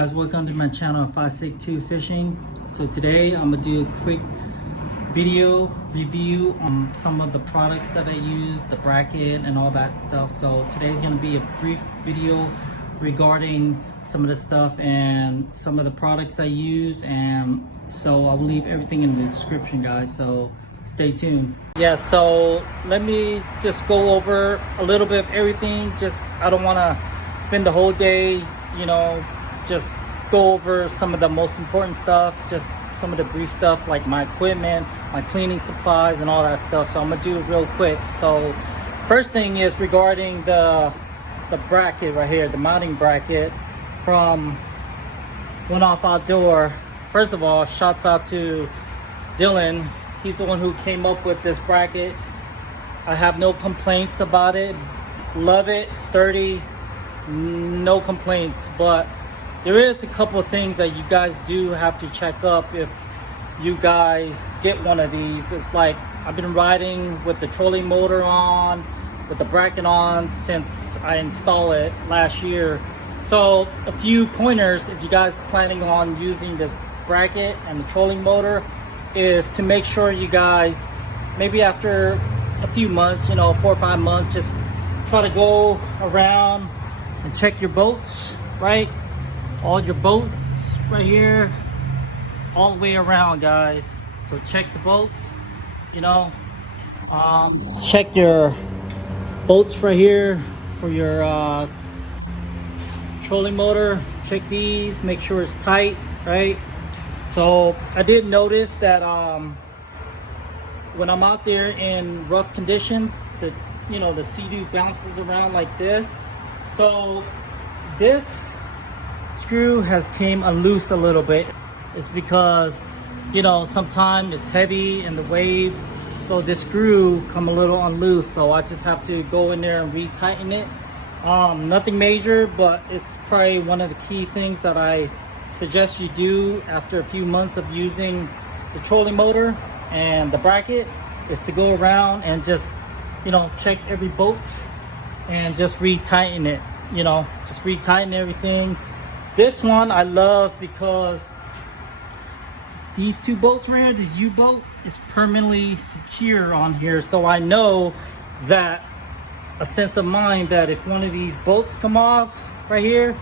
Guys, welcome to my channel 562 Fishing. So today I'm gonna do a quick video review on some of the products that I use, the bracket and all that stuff. So today's gonna be a brief video regarding some of the stuff and some of the products I use, and so I'll leave everything in the description, guys, so stay tuned. Yeah, so let me just go over a little bit of everything. I don't want to spend the whole day, just go over some of the most important stuff, just some of the brief stuff like my equipment, my cleaning supplies and all that stuff. So I'm gonna do it real quick. So first thing is regarding the bracket right here, the mounting bracket from One Off Outdoor. First of all, shouts out to Dylan. He's the one who came up with this bracket. I have no complaints about it. Love it, sturdy, no complaints. But there is a couple of things that you guys do have to check up if you guys get one of these. It's like I've been riding with the trolling motor on, with the bracket on since I installed it last year. So a few pointers if you guys are planning on using this bracket and the trolling motor is to make sure you guys, maybe after a few months, 4 or 5 months, just try to go around and check your boats, right? All your boats right here, all the way around, guys. So check the boats, check your bolts right here for your trolling motor. Check these, make sure it's tight, right? So I did notice that when I'm out there in rough conditions, the Sea-Doo bounces around like this. So this screw has came unloose a little bit. It's because sometimes it's heavy in the wave, so this screw come a little unloose. So I just have to go in there and re-tighten it. Nothing major, but it's probably one of the key things that I suggest you do after a few months of using the trolling motor and the bracket, is to go around and just check every boat and just re-tighten it. Just re-tighten everything. This one I love because these two bolts right here, this U-bolt is permanently secure on here, so I know that a sense of mind that if one of these bolts come off right here,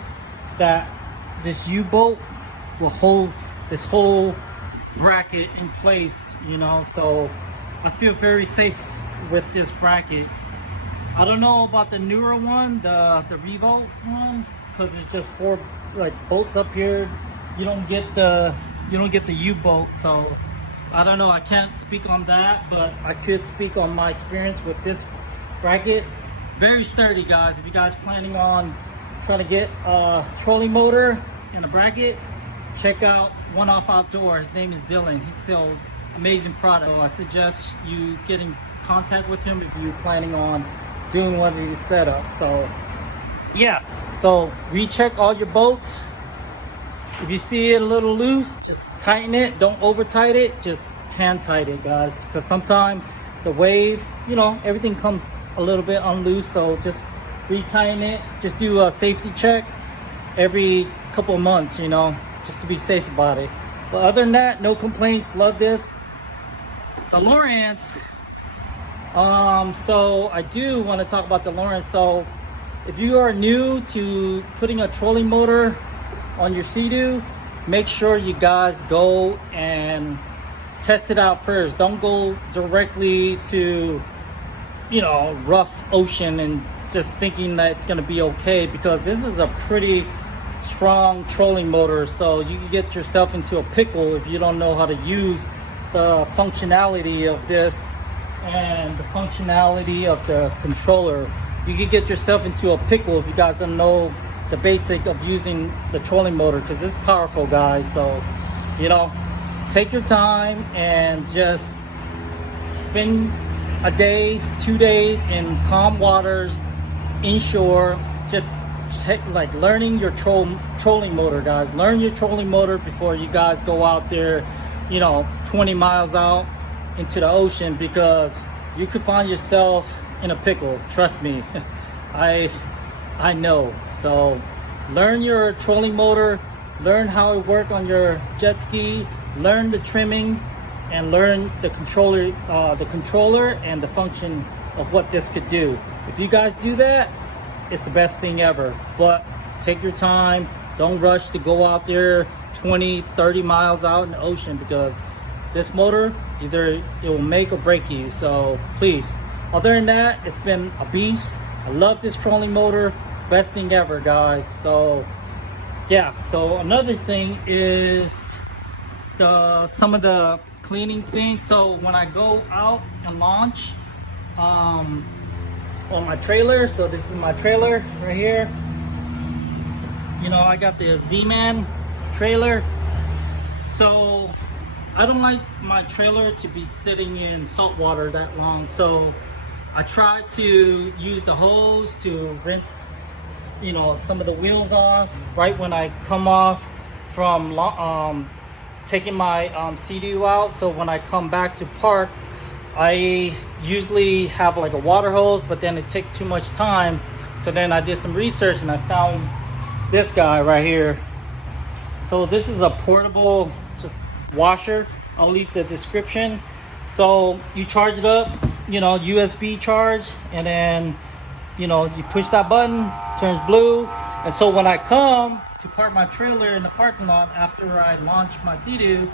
that this U-bolt will hold this whole bracket in place, so I feel very safe with this bracket. I don't know about the newer one, the Revolt one, because it's just 4 bolts up here. You don't get the U-bolt, so I don't know. I can't speak on that, but I could speak on my experience with this bracket. Very sturdy, guys. If you guys planning on trying to get a trolling motor and a bracket, check out One Off Outdoor. His name is Dylan. He sells amazing product. So I suggest you get in contact with him if you're planning on doing one of these setups. So yeah, so recheck all your bolts. If you see it a little loose, just tighten it. Don't over tight it, just hand tight it, guys, because sometimes the wave, everything comes a little bit unloose. So just re-tighten it. Just do a safety check every couple of months, just to be safe about it. But other than that, no complaints. Love this. The Lowrance. So I do want to talk about the Lowrance. So if you are new to putting a trolling motor on your Sea-Doo, make sure you guys go and test it out first. Don't go directly to rough ocean and just thinking that it's going to be okay, because this is a pretty strong trolling motor. So you can get yourself into a pickle if you don't know how to use the functionality of this and the functionality of the controller. You can get yourself into a pickle if you guys don't know the basic of using the trolling motor, because it's powerful, guys. So take your time and just spend a day, 2 days in calm waters inshore, just learning your trolling motor, guys. Learn your trolling motor before you guys go out there 20 miles out into the ocean, because you could find yourself in a pickle. Trust me. I know. So learn your trolling motor learn how it works on your jet ski, learn the trimmings, and learn the controller and the function of what this could do. If you guys do that, it's the best thing ever. But take your time, don't rush to go out there 20-30 miles out in the ocean, because this motor, either it will make or break you. So please, other than that, it's been a beast. I love this trolling motor. It's the best thing ever, guys. So yeah, so another thing is some of the cleaning things. So when I go out and launch on my trailer, so this is my trailer right here. You know, I got the Z-Man trailer. So I don't like my trailer to be sitting in salt water that long. So I try to use the hose to rinse, you know, some of the wheels off right when I come off from taking my Sea-Doo out. So when I come back to park, I usually have like a water hose, but then it takes too much time. So then I did some research and I found this guy right here. So this is a portable just washer. I'll leave the description. So you charge it up, you know, USB charge, and then, you know, you push that button, turns blue. And so when I come to park my trailer in the parking lot after I launch my Sea-Doo,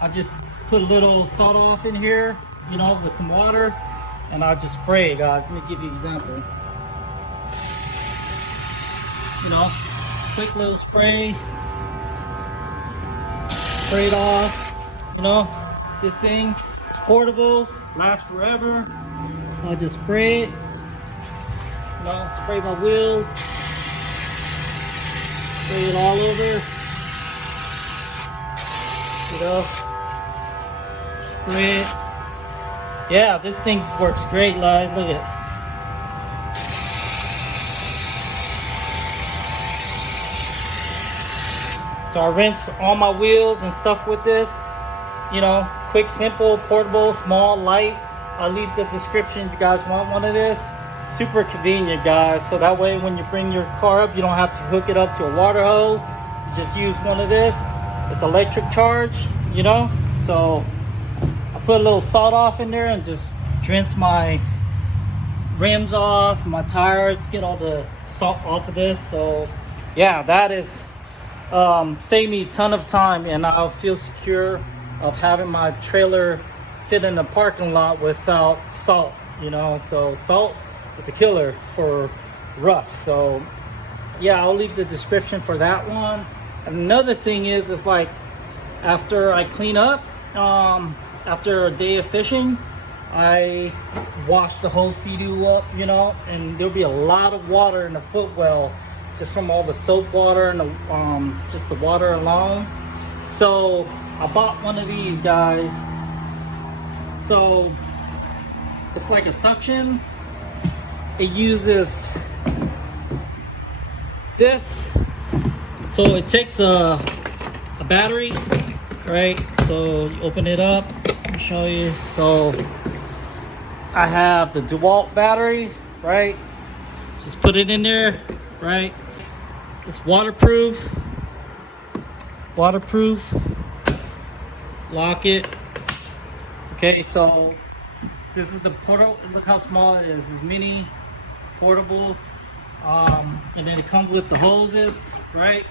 I just put a little salt off in here, you know, with some water, and I'll just spray it, guys. Let me give you an example. You know, quick little spray. Spray it off. You know, this thing, it's portable, lasts forever. So I just spray it. You know, spray my wheels. Spray it all over. You know, spray it. Yeah, this thing works great, guys. Look at it. So I rinse all my wheels and stuff with this. You know, quick, simple, portable, small, light. I'll leave the description if you guys want one of this. Super convenient, guys. So that way when you bring your car up, you don't have to hook it up to a water hose. You just use one of this. It's electric charge, you know. So I put a little salt off in there and just rinse my rims off, my tires, to get all the salt off of this. So yeah, that is save me a ton of time, and I'll feel secure of having my trailer sit in the parking lot without salt, you know. So salt is a killer for rust. So yeah, I'll leave the description for that one. And another thing is like after I clean up, after a day of fishing, I wash the whole Sea-Doo up, you know, and there'll be a lot of water in the Footwell just from all the soap water and the just the water alone. So I bought one of these, guys. So it's like a suction. It uses this. So it takes a battery, right? So you open it up. Let me show you. So I have the DeWalt battery, right? Just put it in there, right? It's waterproof. Lock it. Okay, so this is the portable. Look how small it is. It's mini, portable, and then it comes with the hoses, right?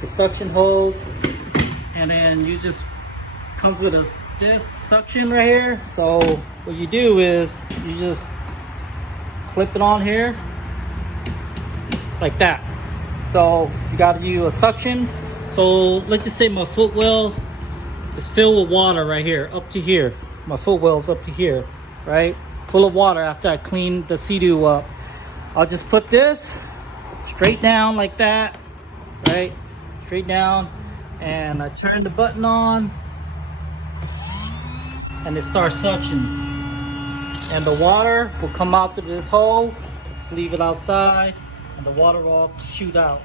The suction hose, and then you just comes with this suction right here. So what you do is you just clip it on here like that. So you got to use a suction. So let's just say my footwell is filled with water right here, up to here. My footwell's up to here, right? Full of water after I clean the Sea-Doo up. I'll just put this straight down like that, right? Straight down, and I turn the button on, and it starts suctioning. And the water will come out through this hole. Just leave it outside, and the water will shoot out.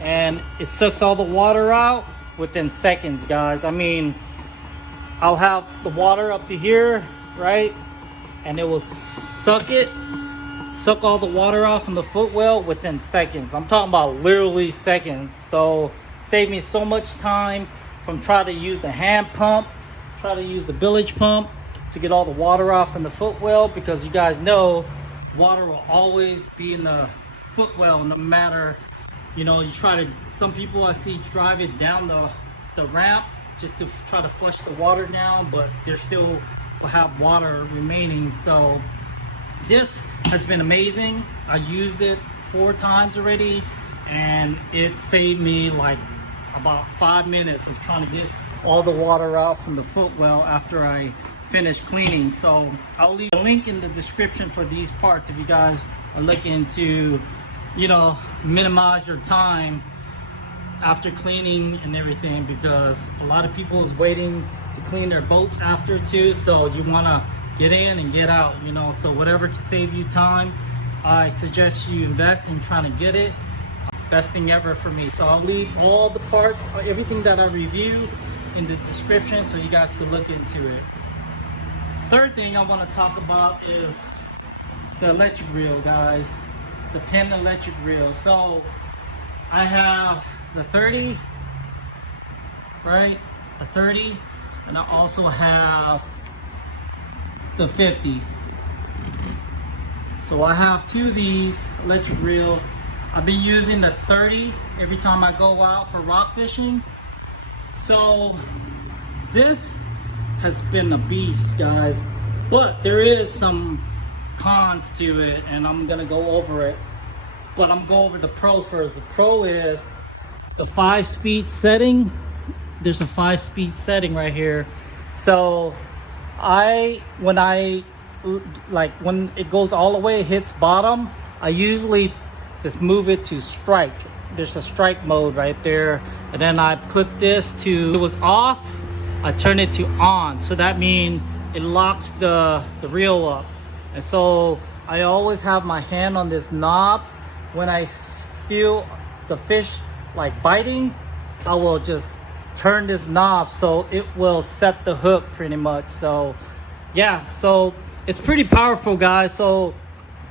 And it sucks all the water out within seconds, guys. I mean, I'll have the water up to here, right? And it will suck all the water off from the footwell within seconds. I'm talking about literally seconds. So saved me so much time from trying to use the hand pump, try to use the bilge pump to get all the water off in the footwell, because you guys know water will always be in the footwell no matter, you know, you try to, some people I see drive it down the ramp just to try to flush the water down, but there still will have water remaining. So this has been amazing. I used it 4 times already, and it saved me like about 5 minutes of trying to get all the water out from the footwell after I finished cleaning. So I'll leave a link in the description for these parts if you guys are looking to, you know, minimize your time after cleaning and everything, because a lot of people is waiting to clean their boats after too. So you want to get in and get out, you know. So whatever to save you time, I suggest you invest in trying to get it. Best thing ever for me. So I'll leave all the parts, everything that I review, in the description so you guys can look into it. Third thing I want to talk about is the electric reel, guys. The Penn electric reel. So I have the 30, right? The 30, and I also have the 50. So I have 2 of these electric reel. I've been using the 30 every time I go out for rock fishing. So this has been a beast, guys, but there is some cons to it, and I'm gonna go over it. But I'm gonna go over the pros first. The pro is the 5-speed setting. There's a 5-speed setting right here. So when it goes all the way, it hits bottom, I usually just move it to strike. There's a strike mode right there, and then I put this to, it was off, I turn it to on. So that means it locks the reel up. And so I always have my hand on this knob. When I feel the fish like biting, I will just turn this knob so it will set the hook pretty much. So yeah, so it's pretty powerful, guys. So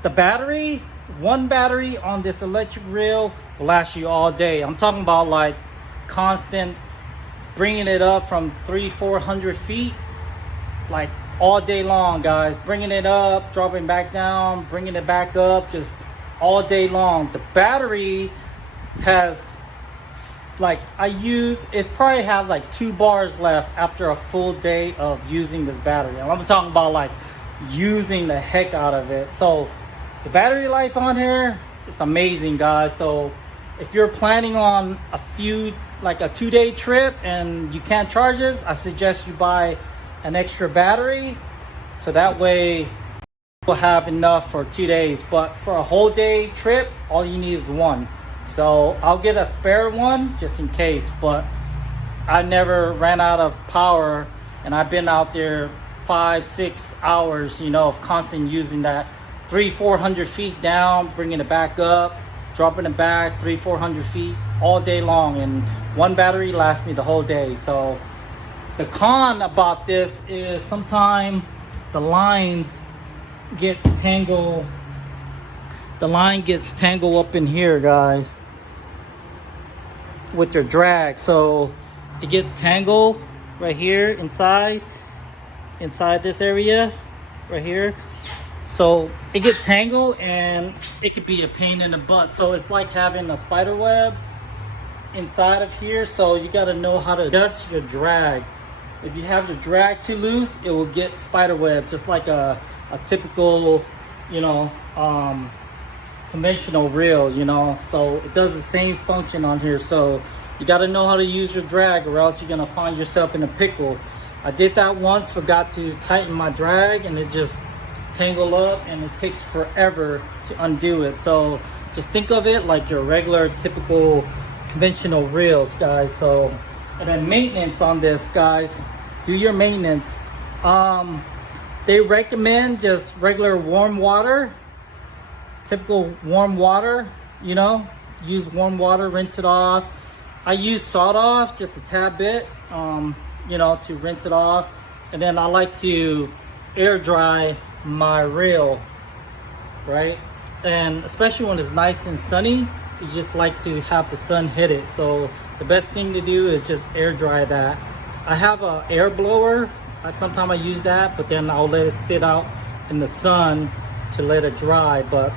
the battery, 1 battery on this electric reel will last you all day. I'm talking about like constant bringing it up from 300-400 feet, like all day long, guys. Bringing it up, dropping back down, bringing it back up, just all day long. The battery has, like, it probably has like 2 bars left after a full day of using this battery. And I'm talking about like using the heck out of it. So the battery life on here, it's amazing, guys. So if you're planning on a 2-day trip and you can't charge this, I suggest you buy an extra battery, so that way you'll have enough for 2 days. But for a whole day trip, all you need is 1. So I'll get a spare one just in case, but I never ran out of power, and I've been out there 5-6 hours, you know, of constant using that 300-400 feet down, bringing it back up, dropping it back 300-400 feet all day long, and 1 battery lasts me the whole day. So the con about this is sometimes the lines get tangled. The line gets tangled up in here, guys, with your drag. So it gets tangled right here inside this area right here. So it gets tangled, and it could be a pain in the butt. So it's like having a spider web inside of here. So you got to know how to adjust your drag. If you have the drag too loose, it will get spider web, just like a typical, you know, conventional reel, you know. So it does the same function on here. So you got to know how to use your drag, or else you're gonna find yourself in a pickle. I did that once, forgot to tighten my drag, and it just tangled up, and it takes forever to undo it. So just think of it like your regular typical conventional reels, guys. So, and then maintenance on this, guys, do your maintenance. They recommend just regular warm water, typical warm water, you know, use warm water, rinse it off. I use salt off just a tad bit, you know, to rinse it off. And then I like to air dry my reel, right? And especially when it's nice and sunny, you just like to have the sun hit it. So the best thing to do is just air dry that. I have a air blower. Sometimes I use that, but then I'll let it sit out in the sun to let it dry. But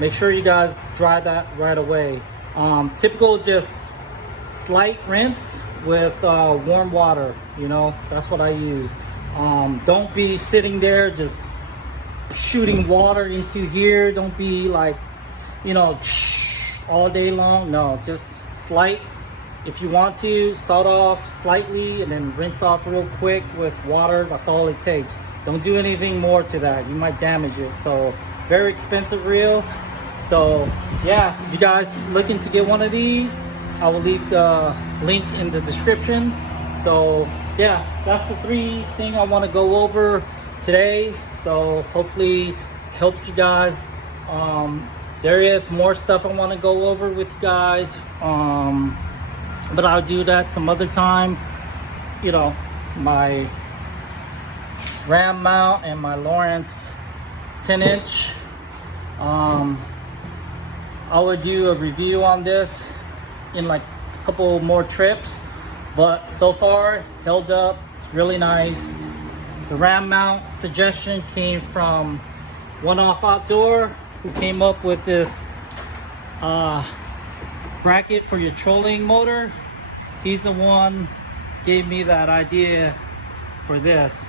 make sure you guys dry that right away. Typical, just slight rinse with warm water, you know, that's what I use. Don't be sitting there just shooting water into here. Don't be like, you know, all day long. No, just slight. If you want to, salt off slightly and then rinse off real quick with water. That's all it takes. Don't do anything more to that. You might damage it. So very expensive reel. So yeah, if you guys looking to get one of these, I will leave the link in the description. So yeah, that's the 3 things I want to go over today. So hopefully helps you guys. There is more stuff I want to go over with you guys. But I'll do that some other time. You know, my ram mount and my Lowrance 10-inch. I will do a review on this in like a couple more trips, but so far held up. It's really nice. The ram mount suggestion came from One Off Outdoor, who came up with this bracket for your trolling motor. He's the one gave me that idea for this.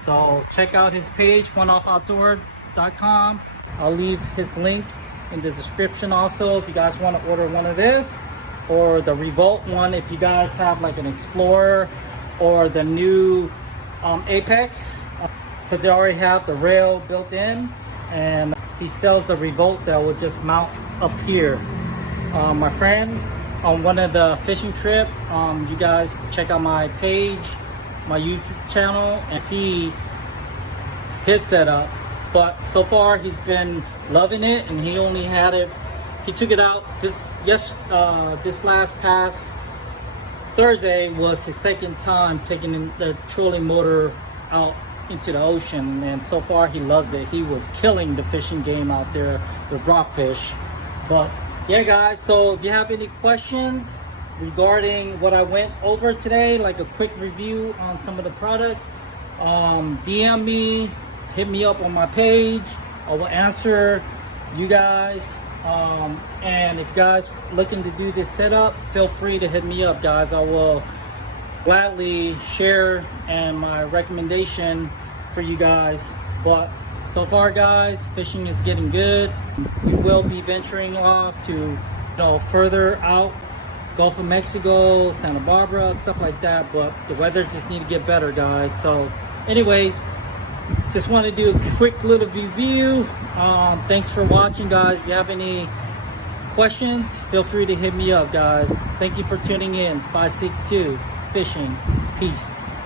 So check out his page, oneoffoutdoor.com. I'll leave his link in the description also if you guys want to order one of this, or the Revolt one if you guys have like an Explorer or the new Apex, because they already have the rail built in, and he sells the Revolt that will just mount up here. My friend on one of the fishing trip, you guys check out my page, my YouTube channel, and see his setup. But so far he's been loving it, and he only had it, he took it out this last past Thursday was his second time taking the trolling motor out into the ocean, and so far he loves it. He was killing the fishing game out there with rockfish. But yeah guys, so if you have any questions regarding what I went over today, like a quick review on some of the products, DM me, hit me up on my page. I will answer you guys. And if you guys looking to do this setup, feel free to hit me up, guys. I will gladly share and my recommendation for you guys. But so far guys, fishing is getting good. We will be venturing off to, you know, further out, Gulf of Mexico, Santa Barbara, stuff like that, but the weather just need to get better, guys. So anyways, just want to do a quick little review. Thanks for watching, guys. If you have any questions, feel free to hit me up, guys. Thank you for tuning in. 562 Fishing. Peace.